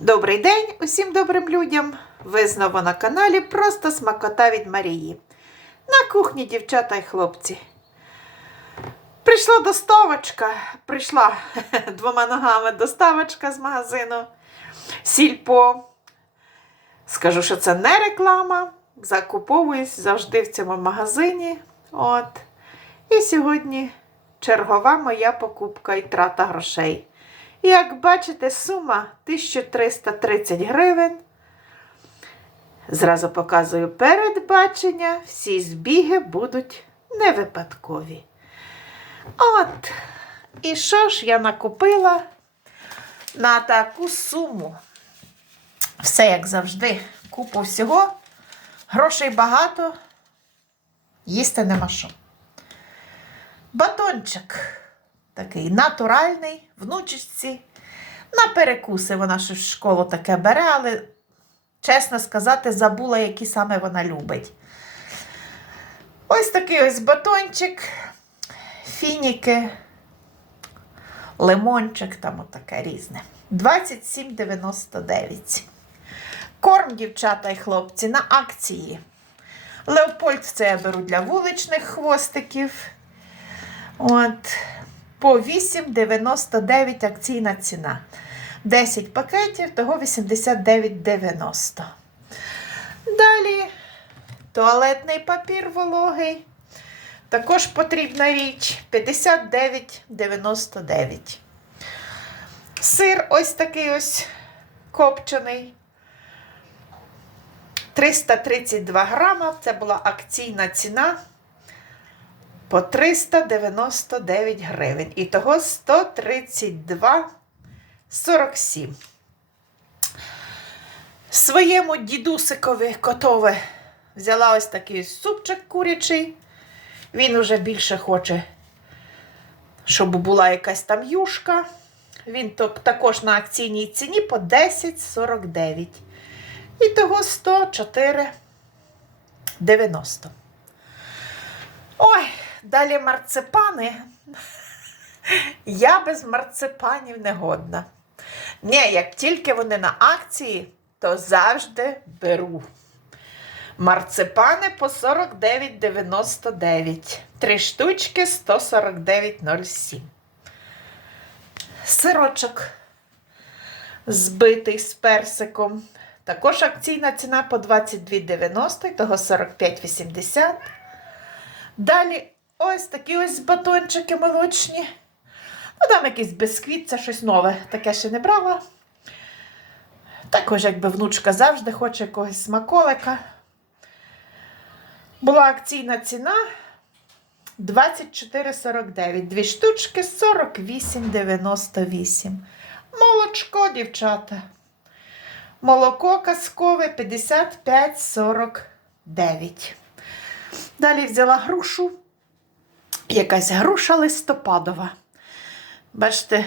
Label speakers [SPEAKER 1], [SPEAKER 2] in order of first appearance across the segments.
[SPEAKER 1] Добрий день усім добрим людям! Ви знову на каналі Просто смакота від Марії. На кухні, дівчата й хлопці. Прийшла доставочка, прийшла двома ногами доставочка з магазину Сільпо. Скажу, що це не реклама. Закуповуюсь завжди в цьому магазині. От. І сьогодні чергова моя покупка і трата грошей. Як бачите, сума 1330 гривень. Зразу показую передбачення, всі збіги будуть не випадкові. От, і що ж я накупила на таку суму? Все як завжди, купу всього, грошей багато, їсти нема що. Батончик такий натуральний, внучечці. На перекуси вона ж в школу таке бере, але, чесно сказати, забула, які саме вона любить. Ось такий ось батончик, фініки, лимончик, там отаке різне. 27,99. Корм, дівчата і хлопці, на акції. Леопольд це я беру для вуличних хвостиків. От, по 8,99 акційна ціна. 10 пакетів, того 89,90. Далі туалетний папір вологий. Також потрібна річ 59,99. Сир ось такий ось копчений. 332 грама. Це була акційна ціна по 399 гривень. І того 132,47. Своєму дідусикові котове взяла ось такий супчик курячий. Він уже більше хоче, щоб була якась там юшка. Він також на акційній ціні по 10,49. І того 104,90. Ой, далі марципани. Я без марципанів не годна. Ні, як тільки вони на акції, то завжди беру. Марципани по 49,99. Три штучки 149,07. Сирочок збитий з персиком. Також акційна ціна по 22,90, того 45,80. Далі ось такі ось батончики молочні. Ну, там якийсь бісквіт, це щось нове, таке ще не брала. Також, якби внучка завжди хоче якогось смаколика. Була акційна ціна 24,49. Дві штучки 48,98. Молочко, дівчата. Молоко казкове 55,49. Далі взяла грушу. Якась груша листопадова. Бачите,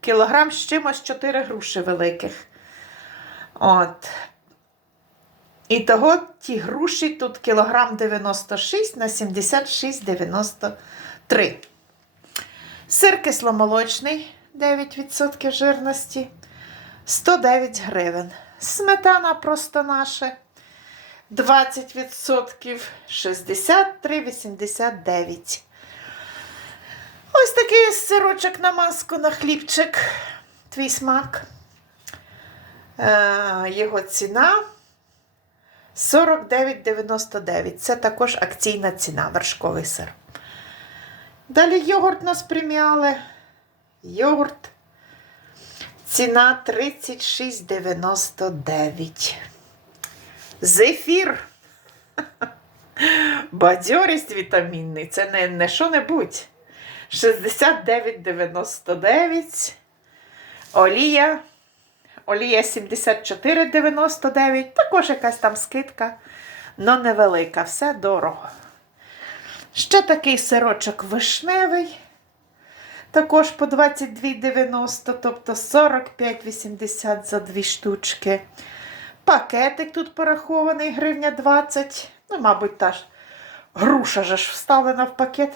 [SPEAKER 1] кілограм з чимось 4 груші великих. От. І того ті груші тут кілограм 96 на 76,93. Сир кисломолочний 9% жирності 109 гривень. Сметана просто наша 20% 63,89. Ось такий сирочок на маску на хлібчик. Твій смак. Е, його ціна 49,99. Це також акційна ціна, вершковий сир. Далі йогурт нас прим'яли. Йогурт. Ціна 36,99. Зефір. Бадьорість вітамінний. Це не, не що-небудь. 69,99. Олія. Олія 74,99. Також якась там скидка, але невелика. Все дорого. Ще такий сирочок вишневий. Також по 22,90, тобто 45,80 за дві штучки. Пакетик тут порахований, гривня 20. Ну, мабуть, та ж груша ж вставлена в пакет.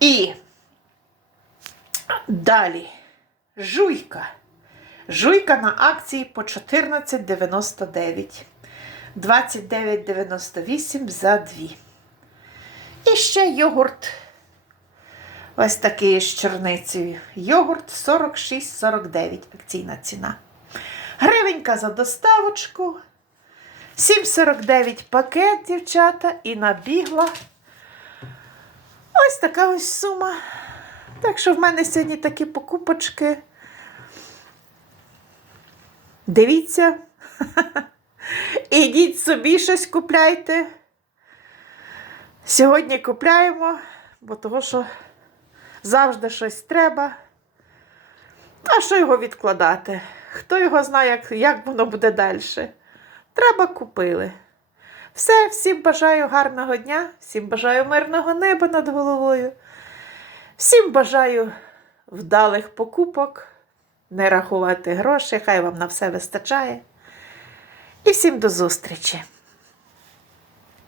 [SPEAKER 1] І далі жуйка. Жуйка на акції по 14,99. 29,98 за 2. І ще йогурт. Ось такий з чорницею. Йогурт 46,49 акційна ціна. Гривенька за доставочку. 7,49 пакет, дівчата, і набігла. Ось така ось сума. Так що в мене сьогодні такі покупочки. Дивіться. Ідіть собі щось купляйте. Сьогодні купляємо, бо того, що завжди щось треба. А що його відкладати? Хто його знає, як, як воно буде далі? Треба купили. Все, всім бажаю гарного дня, всім бажаю мирного неба над головою. Всім бажаю вдалих покупок, не рахувати гроші, хай вам на все вистачає. І всім до зустрічі!